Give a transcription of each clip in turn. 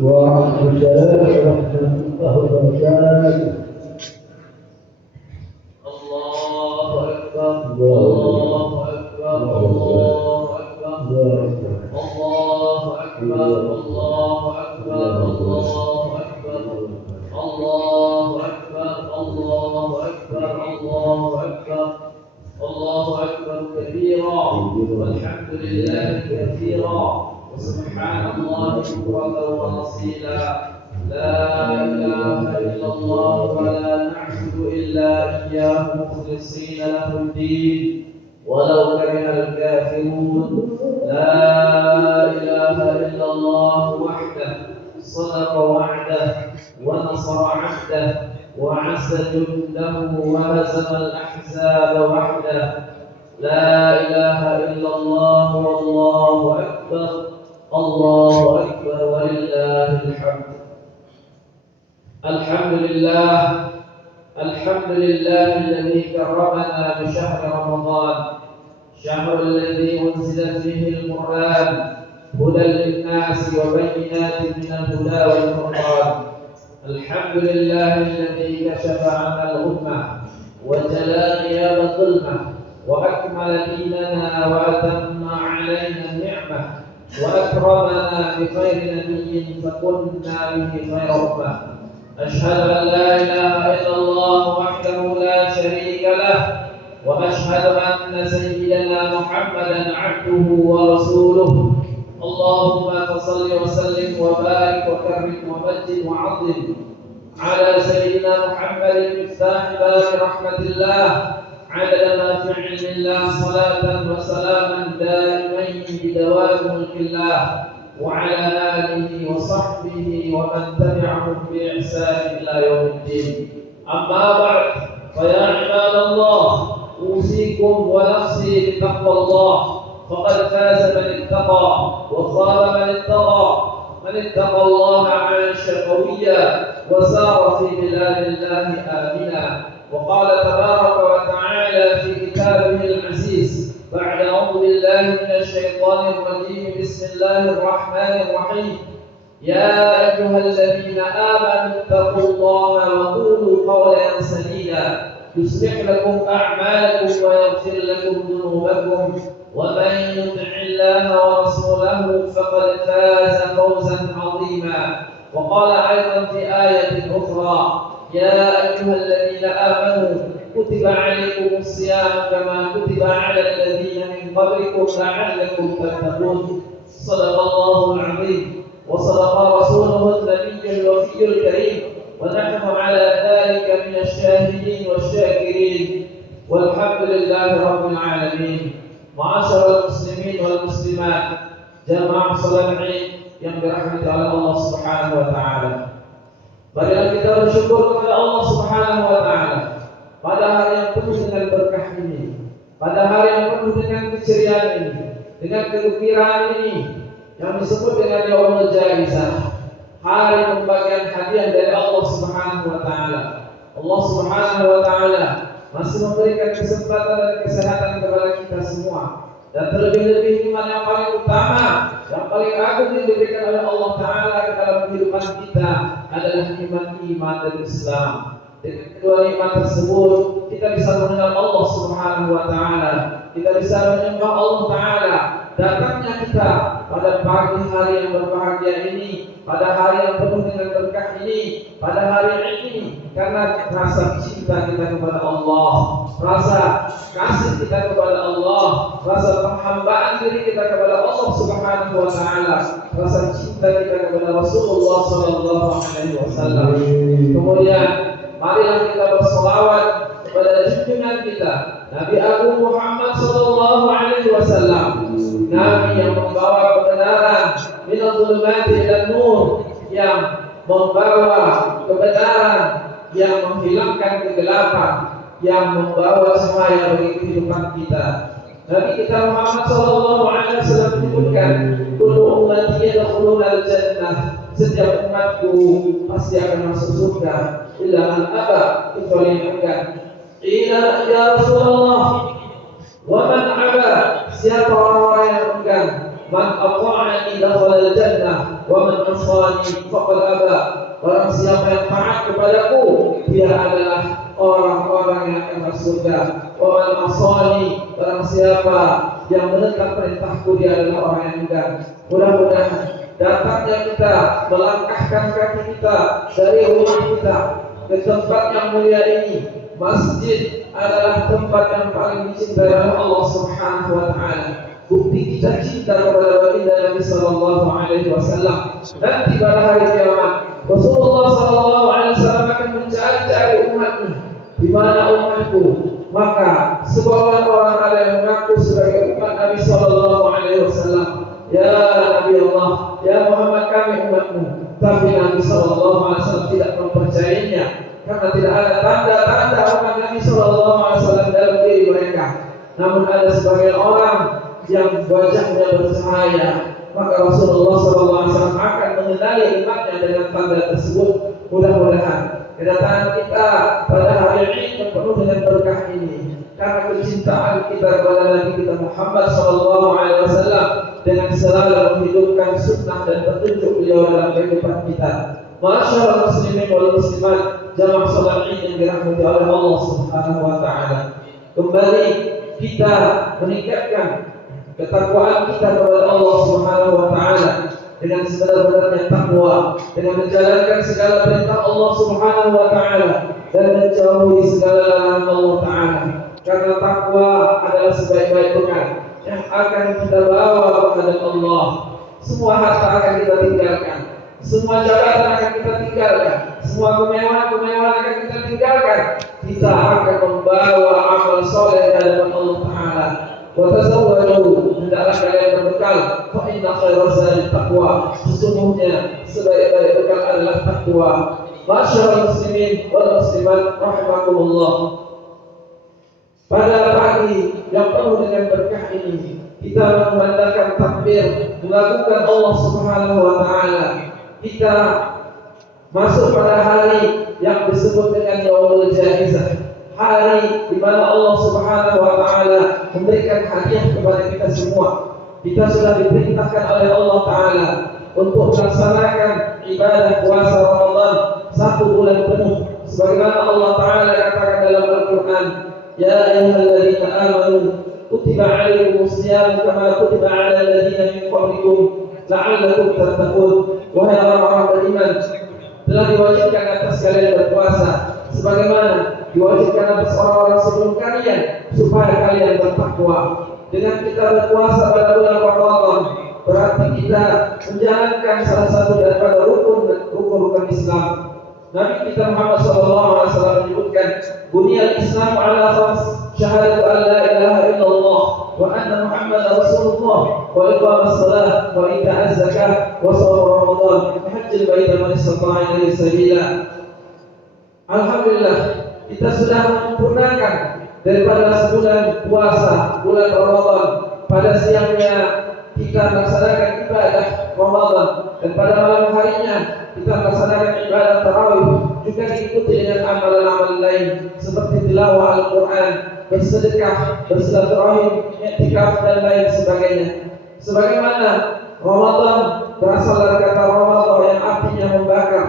وعليكم السلام ورحمة الله وبركاته. الله أكبر الله أكبر الله أكبر الله أكبر الله أكبر الله أكبر الله أكبر الله أكبر الله أكبر الله أكبر كبيرا والحمد لله كثيرا وسبحان الله بكرة وأصيلا لا إله إلا الله ولا نعبد إلا إياه مخلصين له الدين ولو كره الكافرون لا إله إلا الله وحده صدق وعده ونصر عبده وعز جنده وهزم الأحزاب وحده لا إله إلا الله والله أكبر الله أكبر ولله الحمد. الحمد لله الذي كرمنا بشهر رمضان، شهر الذي أنزل فيه القرآن هدى للناس وبينات من الهدى والفرقان. الحمد لله الذي كشف عنا الأمة وجلى غياب الظلمة وأكمل ديننا وأتم علينا النعمة وأكرمنا بخير نبي فكنا به خير أمة. أشهد أن لا إله إلا الله وحده لا شريك له وأشهد أن سيدنا محمدا عبده ورسوله. اللهم صل وسلم وبارك وكرم ومجد وعظم على سيدنا محمد مفتاح باب رحمة الله عدد ما في علم الله صلاة وسلاما دائمين بدوام ملك الله وعلى آله وصحبه ومن تبعهم بإحسان إلى يوم الدين. أما بعد فيا عباد الله أوصيكم ونفسي بتقوى الله فقد فاز من اتقى وخاب من اتقى. من اتقى الله عاش قويا وسار في بلاد الله آمنا. وقال تبارك وتعالى في كتابه العزيز بعد أعوذ بالله من الشيطان الرجيم بسم الله الرحمن الرحيم يا أيها الذين آمنوا اتقوا الله وقولوا قولا سديدا يصلح لكم أعمالكم ويغفر لكم ذنوبكم ومن يطع الله ورسوله فقد فاز فوزا عظيما. وقال أيضا في آية أخرى يا أيها الذين آمنوا كتب عليكم الصيام كما كتب على الذين من قبلكم لعلكم تتقون. صدق الله العظيم وصدق رسوله النبي الوفي الكريم ونحن على ذلك من الشاهدين والشاكرين والحمد لله رب العالمين. معاشر المسلمين والمسلمات jamaah salat Id yang dirahmati oleh Allah Subhanahu wa taala. Marilah kita bersyukur kepada Allah Subhanahu wa taala pada hari yang penuh dengan berkah ini, pada hari yang penuh dengan keceriaan ini, dengan kegembiraan ini yang disebut dengan Yaumul Jaizah, hari pembagian hadiah dari Allah Subhanahu wa taala. Allah Subhanahu wa taala masih memberikan kesempatan dan kesehatan kepada kita semua. Dan terlebih-lebih nikmat yang paling utama, yang paling agung yang diberikan oleh Allah Ta'ala dalam kehidupan kita adalah nikmat iman dan Islam. Dengan kedua nikmat tersebut, kita bisa mengenal Allah Subhanahu wa Ta'ala, kita bisa menyembah Allah Ta'ala. Datangnya kita pada pagi hari yang berbahagia ini, pada hari yang penuh dengan berkah ini, pada hari ini, karena rasa cinta kita kepada Allah, rasa kasih kita kepada Allah, rasa penghambaan diri kita kepada Allah Subhanahu wa taala, rasa cinta kita kepada Rasulullah sallallahu alaihi wasallam. Kemudian marilah kita berselawat kepada junjungan kita Nabi Agung Muhammad sallallahu alaihi wasallam, Nabi yang membawa kebenaran minal zulumati ila nur, yang membawa kebenaran, yang menghilangkan kegelapan, yang membawa cahaya bagi kehidupan kita. Nabi kita Muhammad sallallahu alaihi wasallam menyebutkan, "Kullu ummati yadkhuluna al-jannah." Setiap umatku pasti akan masuk surga, illa man aba, kecuali yang enggan. Qila ya Rasulullah, wa man aba? Siapa orang-orang yang enggan? Man ata'ani dakhala al-jannah wa man 'asani faqad aba. Barang siapa yang taat kepadaku, dia adalah orang-orang yang akan masuk surga. Wa man 'asani, barang siapa yang menentang perintahku, dia adalah orang yang enggan. Mudah-mudahan datangnya kita, melangkahkan kaki kita dari rumah kita ke tempat yang mulia ini. Masjid adalah tempat yang paling dicintai oleh Allah Subhanahu wa taala. Bukti kita cinta kepada baginda Nabi sallallahu alaihi wasallam. Nanti pada hari kiamat, Rasulullah sallallahu alaihi wasallam akan mencari umatnya. Di mana umatku? Maka sebagian orang ada yang mengaku sebagai umat Nabi sallallahu alaihi wasallam. Ya Nabi Allah, ya Muhammad, kami umatmu. Tapi Nabi sallallahu alaihi wasallam tidak mempercayainya karena tidak ada tanda-tanda umat Nabi sallallahu alaihi wasallam dalam diri mereka. Namun ada sebagian orang yang wajahnya bercahaya, maka Rasulullah SAW akan mengenali umatnya dengan tanda tersebut. Mudah-mudahan kedatangan kita pada hari ini yang penuh dengan berkah ini karena kecintaan kita kepada Nabi kita Muhammad SAW dengan selalu menghidupkan sunnah dan petunjuk beliau dalam kehidupan kita. Masyaallah muslimin wal muslimat, jamaah salat Id yang dirahmati oleh Allah Subhanahu wa taala. Kembali kita meningkatkan ketakwaan kita kepada Allah Subhanahu wa taala dengan sebenar-benarnya takwa, dengan menjalankan segala perintah Allah Subhanahu wa taala dan menjauhi segala larangan Allah taala. Karena takwa adalah sebaik-baik bekal yang akan kita bawa kepada Allah. Semua harta akan kita tinggalkan, semua jabatan akan kita tinggalkan, semua kemewahan akan kita tinggalkan. Kita akan membawa amal soleh dari Allah taala. Wa tazawwaju, hendaklah kalian berbekal, fa inna khairaz zadi taqwa, sesungguhnya sebaik-baik bekal adalah takwa. Masyaallah muslimin wal muslimat rahimakumullah. Pada pagi yang penuh dengan berkah ini, kita mengumandangkan takbir, melakukan Allah Subhanahu wa taala. Kita masuk pada hari yang disebut dengan Yaumul Jaizah. Hari di mana Allah Subhanahu wa taala memberikan hadiah kepada kita semua. Kita sudah diperintahkan oleh Allah taala untuk melaksanakan ibadah puasa Ramadan 1 bulan penuh sebagaimana Allah taala katakan dalam Al-Qur'an, ya ayyuhalladzina amanu kutiba 'alaikumus shiyam kama kutiba 'alal ladzina min qablikum la'allakum tattaqun. Wahai orang-orang beriman, telah diwajibkan atas kalian berpuasa sebagaimana diwajibkan atas orang-orang sebelum kalian supaya kalian bertakwa. Dengan kita berpuasa pada bulan Ramadan, berarti kita menjalankan salah satu daripada rukun Islam. Nabi kita Muhammad SAW menyebutkan, Bunyal Islam ala khams, syahadatu an la ilaha illallah wa anna Muhammadar Rasulullah wa iqamas salah wa ita'az zakah wa shaum Ramadan wa hajjil baita man istata'a ilaihi sabila. Alhamdulillah, kita sudah menyempurnakan daripada sebulan puasa, bulan Ramadan. Pada siangnya kita melaksanakan ibadah Ramadan dan pada malam harinya kita melaksanakan ibadah tarawih, juga diikuti dengan amalan-amalan lain seperti tilawah Al-Quran, bersedekah, bersilaturahim, i'tikaf dan lain sebagainya. Sebagaimana Ramadan berasal dari kata Ramadan yang artinya membakar.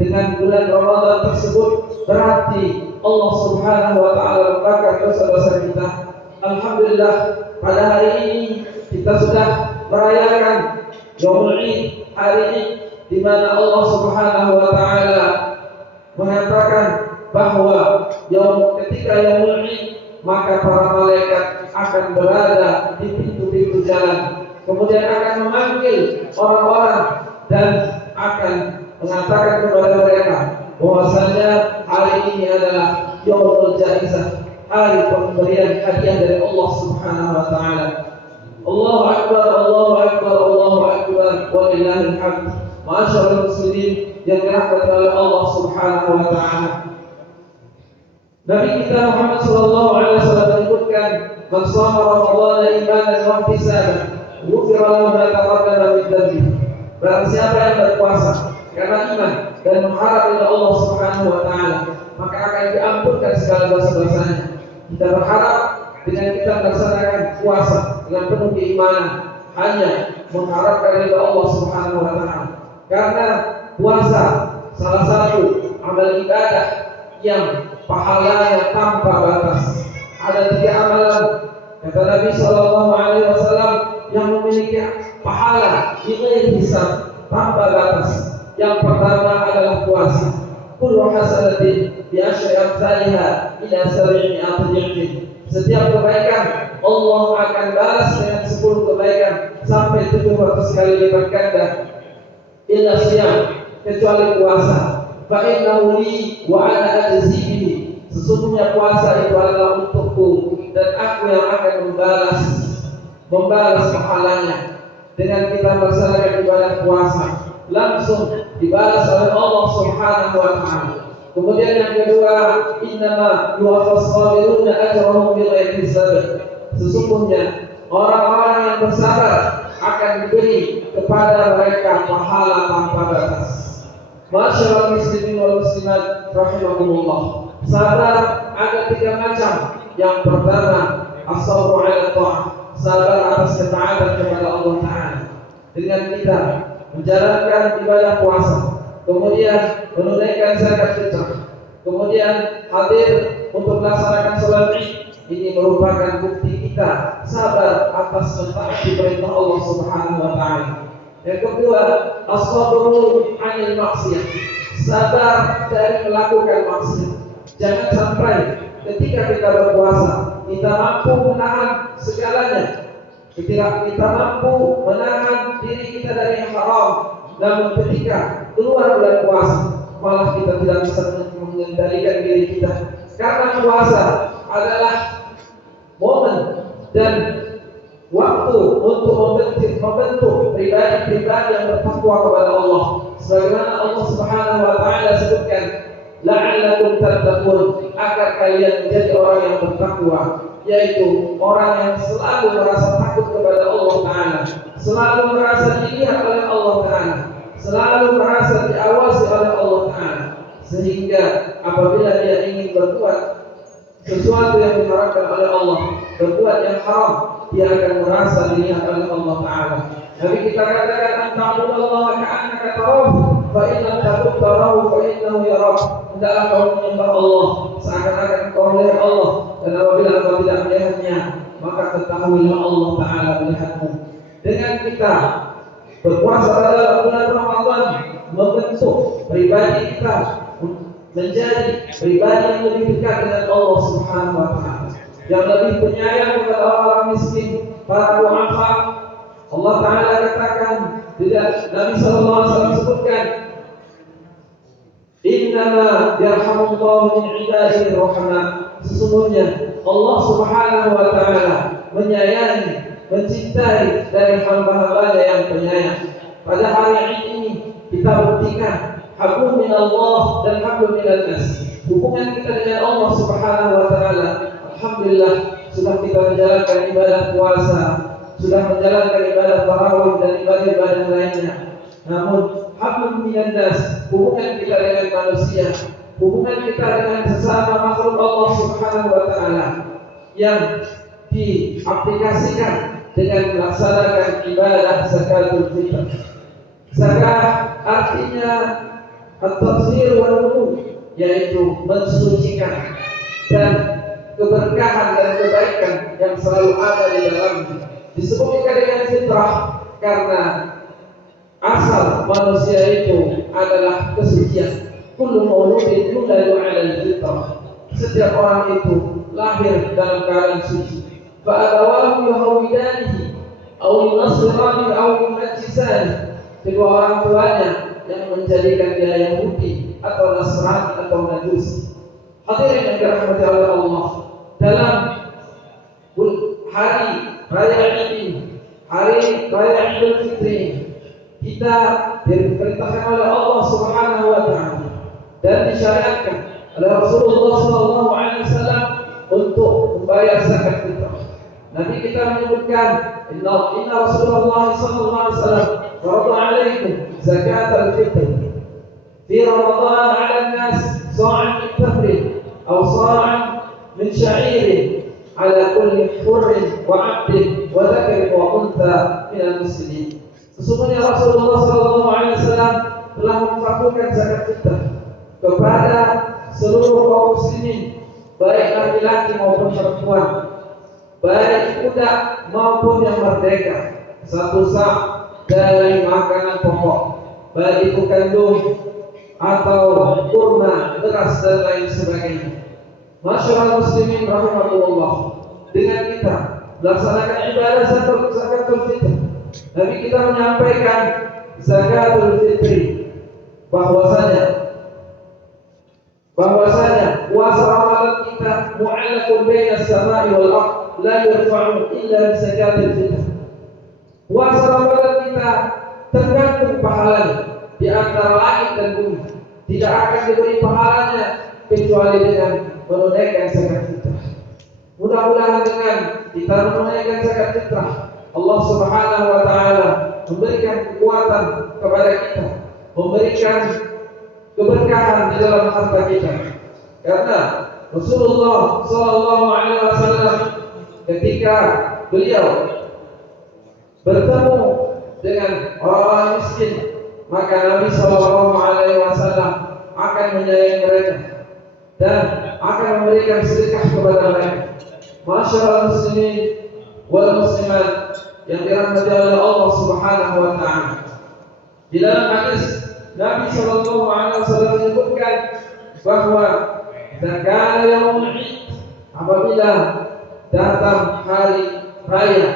Dengan bulan Ramadan tersebut berarti Allah Subhanahu wa taala membakar dosa-dosa kita. Alhamdulillah, pada hari ini kita sudah merayakan Yaumul Id, hari ini di mana Allah Subhanahu wa taala mengatakan bahwa ketika Yaumul Id maka para malaikat akan berada di pintu-pintu jalan, kemudian akan memanggil orang-orang dan akan mengatakan kepada mereka bahwasanya hari ini adalah Yaumul Jaizah, hari pemberian hadiah dari Allah Subhanahu wa taala. Allahu akbar, Allahu akbar, Allahu akbar, walillahil hamd. Masyaallah muslimin yang dirahmati oleh Allah Subhanahu wa taala. Nabi kita Muhammad sallallahu alaihi wasallam menyebutkan, "Man shama Ramadan imanan wa ihtisaban, ghufira lahu ma taqaddama min dhanbi." Barang siapa yang berpuasa karena iman dan mengharap ridha Allah Subhanahu wa taala, maka akan diampunkan segala dosa-dosanya. Kita berharap dengan kita melaksanakan puasa dengan penuh keimanan, hanya mengharapkan ridha Allah Subhanahu wa taala. Karena puasa salah satu amal ibadah yang pahalanya tanpa batas. Ada 3 amalan kata Nabi sallallahu alaihi wasallam yang memiliki pahala bighairi hisab, tanpa batas. Yang pertama adalah puasa. Kullu hasanatin bi asyri amsalha ila 700 dhi'fin. Setiap kebaikan Allah akan balas dengan 10 kebaikan sampai 700 kali lipat ganda. Illa siyam, kecuali puasa. Fa innahu li wa ana ajzi bihi. Sesungguhnya puasa itu adalah untukku dan aku yang akan membalas pahalanya. Dengan kita melaksanakan ibadah puasa, langsung dibalas oleh Allah Subhanahu wa taala. Kemudian yang kedua, innama yuwaffas sabiruna ajrahum bighairi hisab. Sesungguhnya orang-orang yang bersabar akan diberi kepada mereka pahala tanpa batas. Masyaallah muslimin wal muslimat rahimakumullah. Sabar ada 3 macam. Yang pertama, as-sabru 'ala ta'ah, sabar atas ketaatan kepada Allah Ta'ala. Dengan kita menjalankan ibadah puasa, kemudian menunaikan zakat fitrah, kemudian hadir untuk melaksanakan sholat Id, ini merupakan bukti kita sabar atas mentaati perintah Allah Subhanahu wa taala. Yang kedua, as-sabru 'anil maksiyah, sabar dari melakukan maksiat. Jangan sampai ketika kita berpuasa kita mampu menahan segalanya, ketika kita mampu menahan diri kita dari yang haram, namun ketika keluar bulan puasa malah kita tidak bisa mengendalikan diri kita. Karena puasa adalah momen dan waktu untuk membentuk pribadi-pribadi yang bertakwa kepada Allah. Sebagaimana Allah Subhanahu wa taala sebutkan, la'allakum tattaqun, agar kalian menjadi orang yang bertakwa, yaitu orang yang selalu merasa takut kepada Allah Ta'ala, selalu merasa dilihat oleh Allah Ta'ala, selalu merasa diawasi oleh Allah Ta'ala, sehingga apabila dia ingin berbuat sesuatu yang diharapkan oleh Allah, berbuat yang haram, dia akan merasa dilihat oleh Allah Ta'ala. Nabi kita katakan, anta'budallaha ka'annaka tarahu, fa in lam takun tarahu fa innahu yarak. Hendaklah kau menyembah Allah seakan-akan kau melihat Allah, dan apabila kau tidak melihatnya, maka ketahuilah Allah Ta'ala melihatmu. Dengan kita berpuasa pada bulan Ramadan, membentuk pribadi kita menjadi pribadi yang lebih dekat dengan Allah Subhanahu wa taala, yang lebih penyayang kepada orang miskin, para du'afa. Allah Ta'ala katakan, tidak, Nabi sallallahu alaihi wasallam sebutkan, innama yarhamullahu min ibadihi rahmah. Sesungguhnya Allah Subhanahu wa taala menyayangi, mencintai dari hamba-hambanya yang penyayang. Pada hari ini kita buktikan hablum minallah dan hablum minan nas. Hubungan kita dengan Allah Subhanahu wa taala, alhamdulillah, sudah kita menjalankan ibadah puasa, sudah menjalankan ibadah tarawih dan ibadah-ibadah lainnya. Namun hablum minan nas, hubungan kita dengan manusia, hubungan kita dengan sesama makhluk Allah Subhanahu wa taala yang diaplikasikan dengan melaksanakan ibadah zakatul fitr. Zakat artinya at-tathhir wal wudu, yaitu mensucikan dan keberkahan dan kebaikan yang selalu ada di dalamnya. Disebutkan dengan fitrah karena asal manusia itu adalah kesucian. Kullu mauludin yuladu 'alal fitrah. Setiap orang itu lahir dalam keadaan suci. Fa abawahu yuhawidanihi aw yunasirani aw yunajjisani. Kedua orang tuanya yang menjadikan dia Yahudi atau Nasrani atau Majusi. Hadirin yang dirahmati oleh Allah, dalam hari raya ini, hari raya Idul Fitri, kita diperintahkan oleh Allah Subhanahu wa taala dan disyariatkan oleh Rasulullah sallallahu alaihi wasallam untuk membayar zakat fitrah. Nabi kita menyebutkan, inna Rasulullah sallallahu alaihi wasallam farada alaikum zakat al-fitr fi Ramadan 'ala an-nas sa'an min tamrin aw sa'an min sha'irin ala kulli hurrin wa 'abdin wa dzakarin wa untha minal muslimin. Sesungguhnya Rasulullah SAW telah memfardukan zakat fitrah kepada seluruh kaum muslimin, baik laki-laki maupun perempuan, baik budak maupun yang merdeka, satu sak dari makanan pokok, baik itu gandum atau kurma, beras dan lain sebagainya. Masyaallah muslimin rahimakumullah, dengan kita melaksanakan ibadah zakatul fitr, Nabi kita menyampaikan zakatul fitri bahwasanya puasa Ramadan kita mu'allaqun baina as-sama'i wal ardh la yarfa'u illa bi zakatil fitr. Puasa Ramadan kita tergantung pahalanya di antara langit dan bumi, tidak akan diberi pahalanya kecuali dengan menunaikan zakat fitrah. Mudah-mudahan dengan kita menunaikan zakat fitrah, Allah Subhanahu wa taala memberikan kekuatan kepada kita, memberikan keberkahan di dalam harta kita. Karena Rasulullah sallallahu alaihi wasallam ketika beliau bertemu dengan orang miskin, maka Nabi sallallahu alaihi wasallam akan menyayangi mereka dan akan memberikan sedekah kepada mereka. Masyaallah muslimin wal muslimat yang dirahmati oleh Allah Subhanahu wa taala. Di dalam hadis Nabi sallallahu alaihi wasallam menyebutkan bahwa zakal yaumul Id, apabila datang hari raya,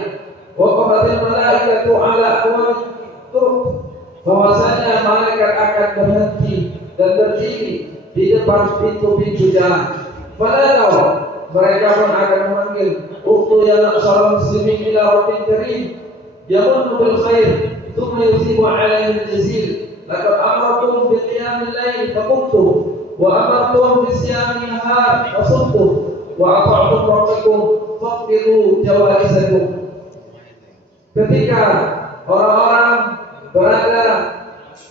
waqafatil malaikatu ala abwab turuk, bahwasanya malaikat akan berhenti dan berdiri di depan pintu-pintu jalan. Padahal mereka pun akan memanggil uktu ya ma'syarul muslimin ila rabbin karim yamunnu bil khair thumma yusibu alaihi al-jazil. Laqad amartum bi qiyamil lail faqumtum wa amartum bi siyamil nahar fasumtum wa ata'tum rabbakum faqdiru jawaizakum. Ketika orang-orang berada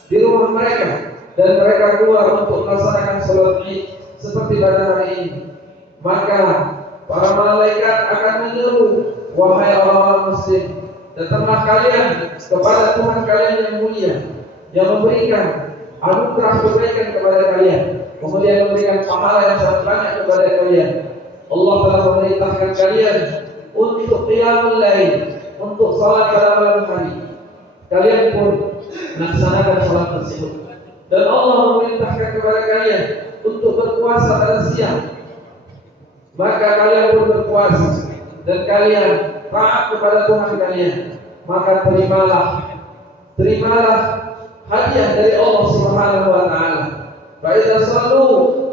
di rumah mereka dan mereka keluar untuk melaksanakan salat Id seperti pada hari ini, maka para malaikat akan menyeru, wahai orang-orang muslim, datanglah kalian kepada Tuhan kalian yang mulia, yang memberikan anugerah kebaikan kepada kalian, kemudian memberikan pahala yang sangat banyak kepada kalian. Allah telah memerintahkan kalian untuk qiyamul lail, untuk salat pada malam hari. Kalian pun melaksanakan salat tersebut. Dan Allah memerintahkan kepada kalian untuk berpuasa pada siang. Maka kalian pun berpuasa dan kalian taat kepada Tuhan kalian. Maka terimalah hadiah dari Allah Subhanahu wa taala. Fa selalu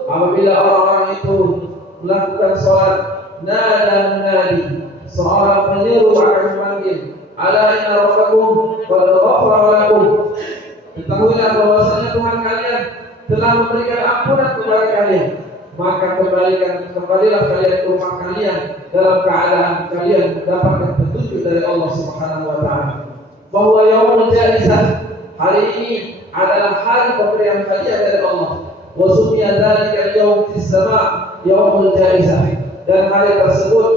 apabila orang-orang itu melakukan salat, nada munadi, seorang penyeru akan memanggil, ala inna rabbakum qad ghafara lakum. Ketahuilah bahwasanya Tuhan kalian telah memberikan ampunan kepada kalian. Maka kembalilah kalian ke rumah kalian dalam keadaan kalian mendapatkan petunjuk dari Allah Subhanahu wa taala. Bahwa yaumul jaizah, hari ini adalah hari pemberian hadiah dari Allah. Wa sumiya dzalika al-yaum fis sama' yaumul jaizah, dan hari tersebut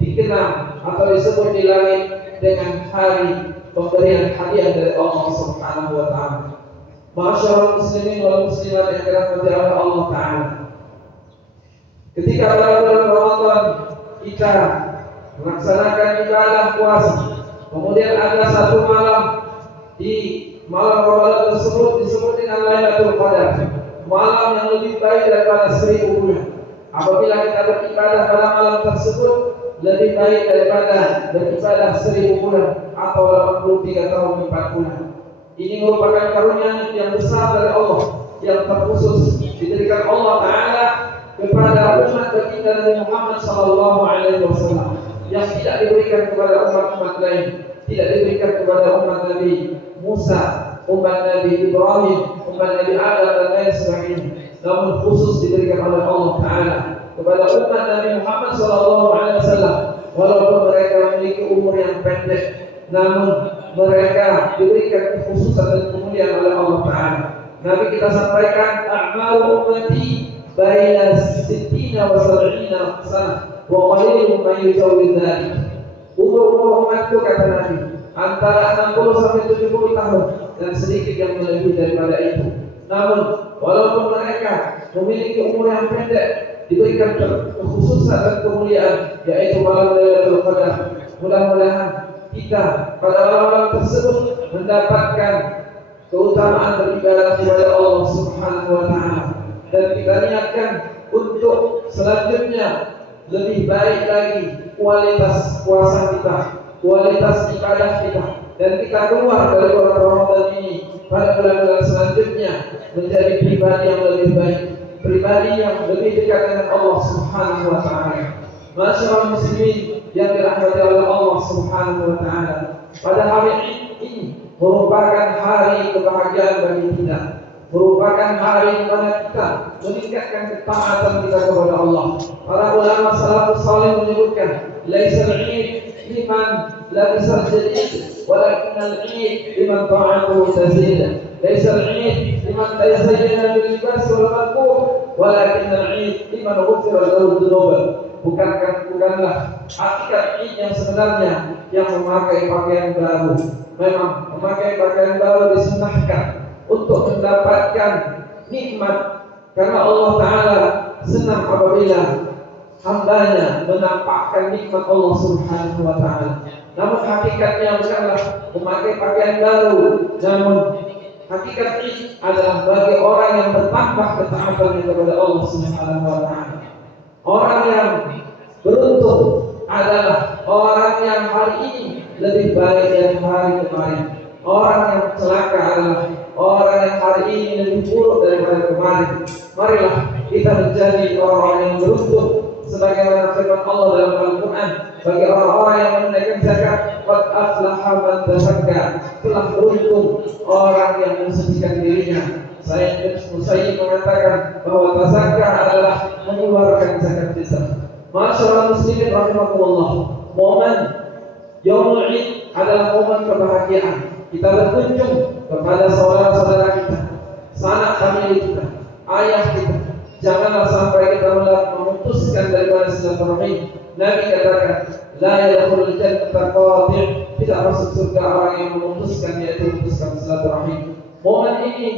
dikenal atau disebut di langit dengan hari pemberian hadiah dari Allah Subhanahu wa taala. Masyaallah muslimin wal muslimat yang dirahmati oleh Allah taala. Ketika pada bulan Ramadan kita melaksanakan ibadah puasa, kemudian ada satu malam, di malam Ramadan tersebut disebut dengan Lailatul Qadar, malam yang lebih baik daripada 1000 bulan. Apabila kita beribadah pada malam tersebut, lebih baik daripada beribadah 1000 bulan atau 83 tahun 4 bulan. Ini merupakan karunia yang besar dari Allah, yang terkhusus diberikan Allah Ta'ala kepada umat baginda Nabi Muhammad sallallahu alaihi wasallam, yang tidak diberikan kepada umat-umat lain, tidak diberikan kepada umat Nabi Musa, umat Nabi Ibrahim, umat Nabi Adam dan lain sebagainya. Namun khusus diberikan oleh Allah Taala kepada umat Nabi Muhammad sallallahu alaihi wasallam. Walaupun mereka memiliki umur yang pendek, namun mereka diberikan kekhususan dan kemuliaan oleh Allah Taala. Nabi kita sampaikan, a'malu ummati baina 60 wa 70 sana. wa qalilun man yujawwiz dzalik. Umur umatku kata Nabi antara 60 sampai 70 tahun dan sedikit yang melebihi daripada itu. Namun walaupun mereka memiliki umur yang pendek, diberikan kekhususan dan kemuliaan, yaitu malam Lailatul Qadar. Mudah-mudahan kita pada malam tersebut mendapatkan keutamaan beribadah kepada Allah Subhanahu wa taala, dan kita niatkan untuk selanjutnya lebih baik lagi kualitas puasa kita, kualitas ibadah kita, dan kita keluar dari bulan Ramadan ini pada bulan-bulan selanjutnya menjadi pribadi yang lebih baik, pribadi yang lebih dekat dengan Allah Subhanahu wa taala. Masyaallah muslimin yang dirahmati oleh Allah Subhanahu wa taala, pada hari ini merupakan hari kebahagiaan bagi kita, merupakan hari di mana kita meningkatkan ketaatan kita kepada Allah. Para ulama salafus saleh menyebutkan, laisal 'id liman labisal jadid, walakinnal 'id liman ta'atuhu tazid. Laisal 'id liman tazayyana bil libas wal makruh, walakinnal 'id liman ghufira lahu dzunub. Bukanlah hakikat Id yang sebenarnya yang memakai pakaian baru. Memang memakai pakaian baru disunahkan untuk mendapatkan nikmat, karena Allah Ta'ala senang apabila hambanya menampakkan nikmat Allah Subhanahu wa Ta'ala. Namun hakikatnya bukanlah memakai pakaian baru, namun hakikat Id adalah bagi orang yang bertambah ketaatannya kepada Allah Subhanahu wa Ta'ala. Orang yang beruntung adalah orang yang hari ini lebih baik dari hari kemarin. Orang yang celaka adalah orang yang hari ini lebih buruk daripada kemarin. Marilah kita menjadi orang yang beruntung, sebagaimana firman Allah dalam Al-Quran, bagi orang-orang yang menunaikan zakat, qad aflaha man tazakka, telah beruntung orang yang mensucikan dirinya. Saya Musayyib mengatakan bahwa tazakka adalah mengeluarkan zakat fitrah. Masyaallah muslimin rahimakumullah, momen Yaumul Id adalah momen kebahagiaan. Kita berkunjung kepada saudara-saudara kita, sanak famili kita, ayah kita. Janganlah sampai kita memutuskan daripada silaturahim. Nabi katakan, la yadkhulul jannata qati', tidak masuk surga orang yang memutuskan, yaitu memutuskan silaturahim. Momen ini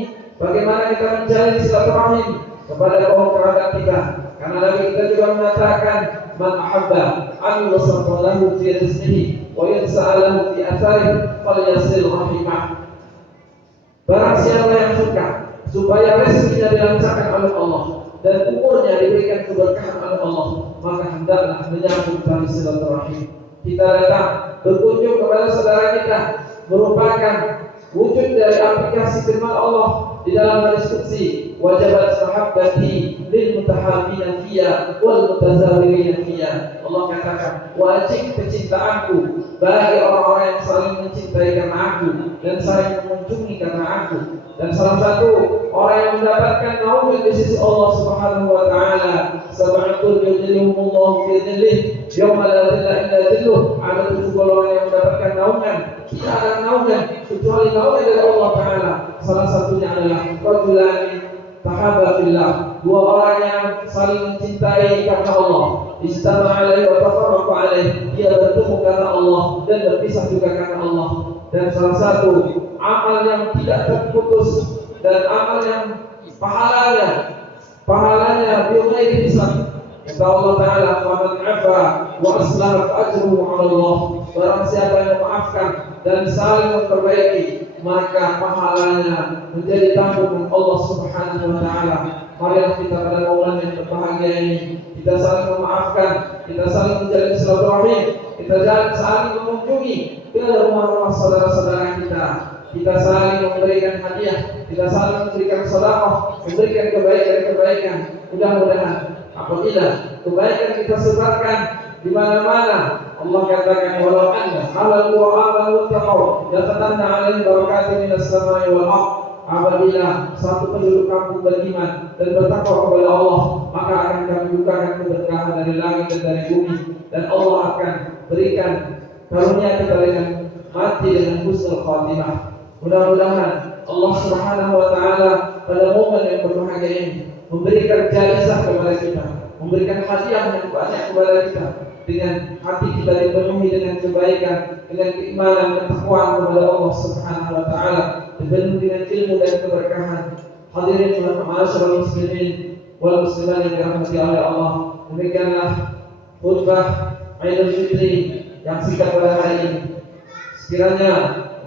bagaimana kita menjalin silaturahim kepada kaum kerabat kita, karena Nabi kita juga mengatakan, man ahabba an yusallallahu lahu fi rizqihi wa yansa'alahu fi atharihi falyasil rahimah. Barang siapa yang suka supaya rezekinya dilancarkan oleh Allah dan umurnya diberikan keberkahan oleh Allah, maka hendaklah menyambung tali silaturahim. Kita datang berkunjung kepada saudara kita merupakan wujud dari aplikasi firman Allah di dalam hadis qudsi, wajabat mahabbati lil mutahabbina fiyya wal mutazawwirina fiyya. Allah katakan, wajib kecintaanku bagi orang-orang yang saling mencintai karena aku dan saling mengunjungi karena aku. Dan salah satu orang yang mendapatkan naungan di sisi Allah Subhanahu wa taala, sab'atul yudhilluhumullahu fi dhillihi yauma la dhilla illa dhilluh. Ada 7 golongan yang mendapatkan naungan, tidak ada naungan kecuali naungan dari Allah Taala. Salah satunya adalah rajulani tahaba fillah, 2 orang yang saling mencintai karena Allah. Istama alaihi wa tafarraqu alaihi, dia bertemu karena Allah dan berpisah juga karena Allah. Dan salah satu amal yang tidak terputus dan amal yang pahalanya bi'ghairi hisab. Kata Allah Ta'ala, faman 'afa wa aslaha fa ajruhu 'ala Allah. Barang siapa yang memaafkan dan saling memperbaiki, maka pahalanya menjadi tanggungan Allah Subhanahu wa taala. Marilah kita pada momen yang berbahagia ini, kita saling memaafkan, kita saling menjalin silaturahim, kita saling mengunjungi ke rumah-rumah saudara-saudara kita. Kita saling memberikan hadiah, kita saling memberikan sedekah, memberikan kebaikan-kebaikan. Mudah-mudahan apabila kebaikan kita sebarkan di mana-mana, Allah katakan, walau anna ahlal qura amanu wattaqaw laqatanna 'alaihim barakatun minas samai wal ardh. Apabila satu penduduk kampung beriman dan bertakwa kepada Allah, maka akan kami bukakan keberkahan dari langit dan dari bumi, dan Allah akan berikan karunia kita dengan mati dengan husnul khatimah. Mudah-mudahan Allah Subhanahu wa taala pada momen yang berbahagia ini memberikan jazah kepada kita, memberikan hadiah yang banyak kepada kita, dengan hati kita dipenuhi dengan kebaikan, dengan keimanan dan ketakwaan kepada Allah Subhanahu wa taala, dipenuhi dengan ilmu dan keberkahan. Hadirin ma'asyiral muslimin wal muslimat yang dirahmati oleh Allah, demikianlah khutbah Idul Fitri yang singkat pada hari ini. Sekiranya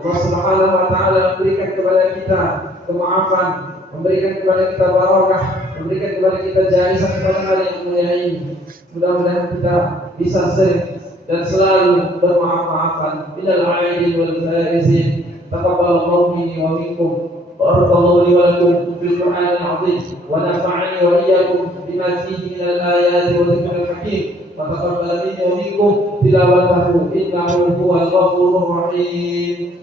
Allah Subhanahu wa taala memberikan kepada kita kemaafan, memberikan kepada kita barakah, memberikan kepada kita jasa pada hari yang mulia ini. Mudah-mudahan kita bisa sering dan selalu bermaaf-maafan. Minal aidin wal faizin. Taqabbalallahu minni wa minkum. Barakallahu li wa lakum fil Qur'anil 'azim wa nafa'ani wa iyyakum bima fihi minal ayati wa dzikril hakim. Wa taqabbal minni wa minkum tilawatahu innahu huwal ghafurur rahim.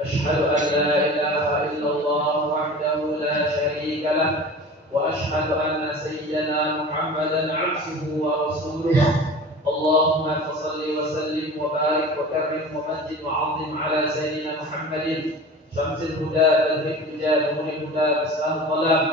أشهد أن لا إله إلا الله وحده لا شريك له وأشهد أن سيدنا محمدا عبده ورسوله اللهم فصل وسلم وبارك وكرم ومجد وعظم على سيدنا محمد شمس الهدى الهدى نور الهدى مسلم الظلام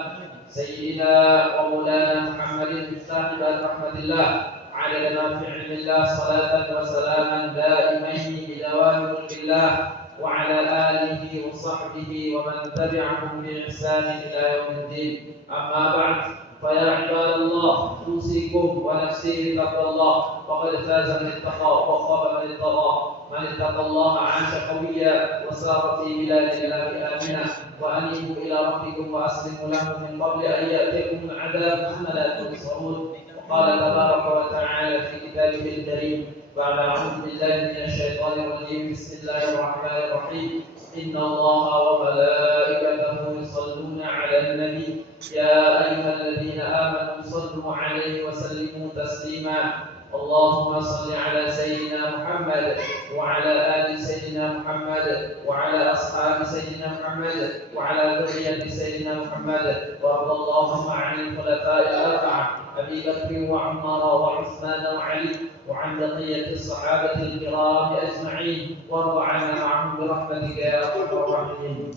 سيدنا ومولانا محمد مفتاح باب رحمة الله عدد ما في علم الله صلاة وسلاما دائمين بدوام ملك الله وعلى آله وصحبه ومن تبعهم بإحسان إلى يوم الدين. أما بعد فيا عباد الله أوصيكم ونفسي بتقوى الله فقد فاز من اتقى وخاب من اتقى. من اتقى الله عاش قويا وسار في بلاد الله آمنا وأنيبوا إلى ربكم وأسلموا له من قبل أن يأتيكم العذاب ثم لا تنصرون. وقال تبارك وتعالى في كتابه الكريم بعد أعوذ بالله من الشيطان الرجيم بسم الله الرحمن الرحيم إن الله وملائكته يصلون على النبي يا أيها الذين آمنوا صلوا عليه وسلموا تسليما اللهم صل على سيدنا محمد وعلى آل سيدنا محمد وعلى أصحاب سيدنا محمد وعلى ذرية سيدنا محمد وارض اللهم عن الخلفاء الأربعة أبي بكر وعمر وعثمان وعلي وعن بقية الصحابة الكرام أجمعين وارض عنا معهم برحمتك يا أرحم الراحمين.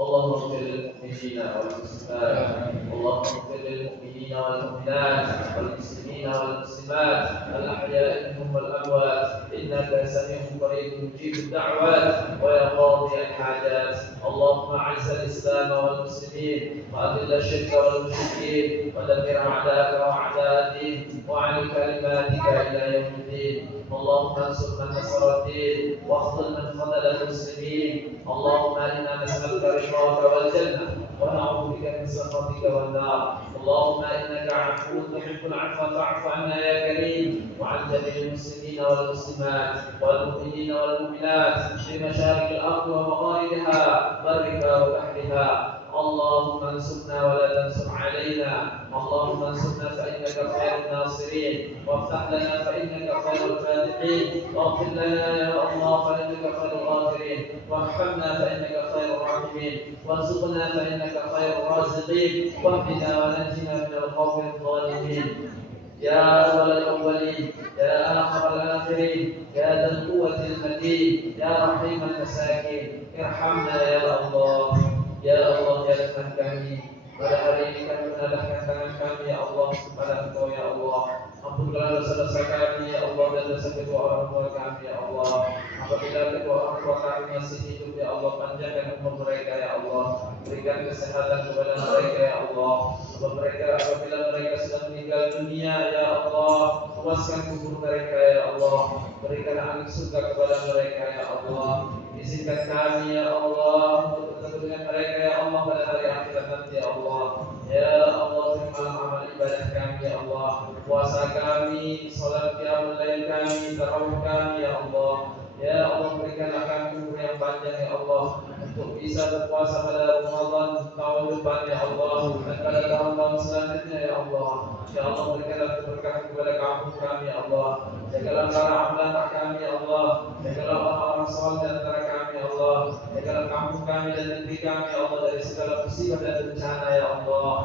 اللهم اغفر للمؤمنين والمسلمات اللهم اغفر للمؤمنين والمؤمنات والمسلمين والمسلمات الأحياء منهم والأموات إنك سميع قريب مجيب الدعوات ويا قاضي الحاجات. اللهم أعز الإسلام والمسلمين وأذل الشرك والمشركين ودمر أعداءك وأعداء الدين وعلي كلماتك إلى يوم الدين. اللهم انصر من نصر الدين واخذل من خذل المسلمين. اللهم إنا نسألك رضاك والجنة ونعوذ بك من سخطك والنار. اللهم إنك عفو تحب العفو فاعف عنا يا كريم وعن جميع المسلمين والمسلمات والمؤمنين والمؤمنات في مشارق الأرض ومغاربها برها وبحرها. اللهم انصرنا ولا تنصر علينا. اللهم انصرنا فإنك خير الناصرين، وافتح لنا فإنك خير الفاتحين، واغفر لنا يا الله فإنك خير الغافرين، وارحمنا فإنك خير الراحمين، وارزقنا فإنك خير الرازقين، واهدنا ونجنا من القوم الظالمين. يا أول الأولين، يا آخر الآخرين، يا ذا القوة المتين، يا رحيم المساكين، ارحمنا يا الله. Ya Allah, ya Tuhan kami, pada hari ini kami menadahkan tangan kami ya Allah kepada Engkau ya Allah. Ampunkanlah dosa-dosa kami ya Allah dan dosa kedua orang tua kami ya Allah. Apabila kedua orang tua kami masih hidup ya Allah, panjangkan umur mereka ya Allah. Berikan kesehatan kepada mereka ya Allah. Apabila mereka sudah meninggal dunia ya Allah, luaskan kubur mereka ya Allah. Berikan angin surga kepada mereka ya Allah. Izinkan kami ya Allah untuk bertemu dengan mereka ya Allah pada hari akhirat nanti ya Allah. Ya Allah, terimalah amal ibadah kami ya Allah. Puasa kami, salat qiyamul lail kami, tarawih kami ya Allah. Ya Allah, berikanlah kami umur yang panjang ya Allah untuk bisa berpuasa pada Ramadan tahun depan ya Allah dan pada tahun-tahun selanjutnya ya Allah. Ya Allah, berikanlah keberkahan kepada kampung kami ya Allah. Jagalah para anak kami ya Allah. Jagalah orang-orang soleh di antara kami ya Allah. Jagalah kampung kami dan negeri kami ya Allah dari segala musibah dan bencana ya Allah.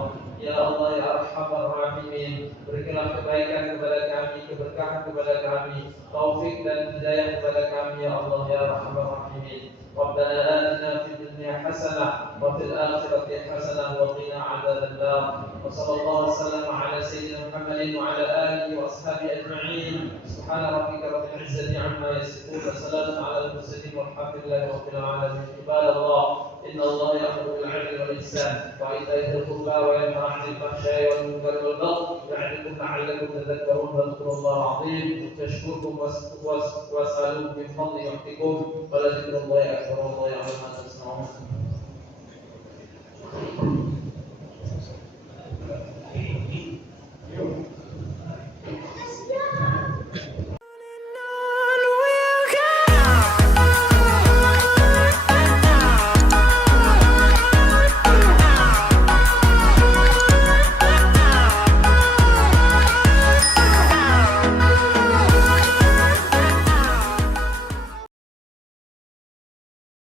Ya Allah ya Arhamar Rahimin, berikanlah kebaikan kepada kami, keberkahan kepada kami, taufik dan hidayah kepada kami ya Allah ya Arhamar Rahimin. Rabbana atina fid dunya hasanah wa fil akhirati hasanah wa qina adzabannar. Wa sallallahu wasallam ala sayyidina Muhammadin wa ala alihi wa ashabihi ajma'in. Subhana rabbika rabbil izzati amma yasifun wa salamun ala al-mursalin walhamdulillahi rabbil alamin. Ibadallah, inna Allah ya'muru bil 'adli wal ihsan wa ita'i dhil qurba wa yanha 'anil fahsya'i wal munkari wal baghi ya'idukum la'allakum tadhakkarun. Fadhkurullaha 'azim yashkurkum was'aluhu min fadlihi yu'tikum wa la dhikrullahi akbar wallahu ya'lamu ma tasna'un.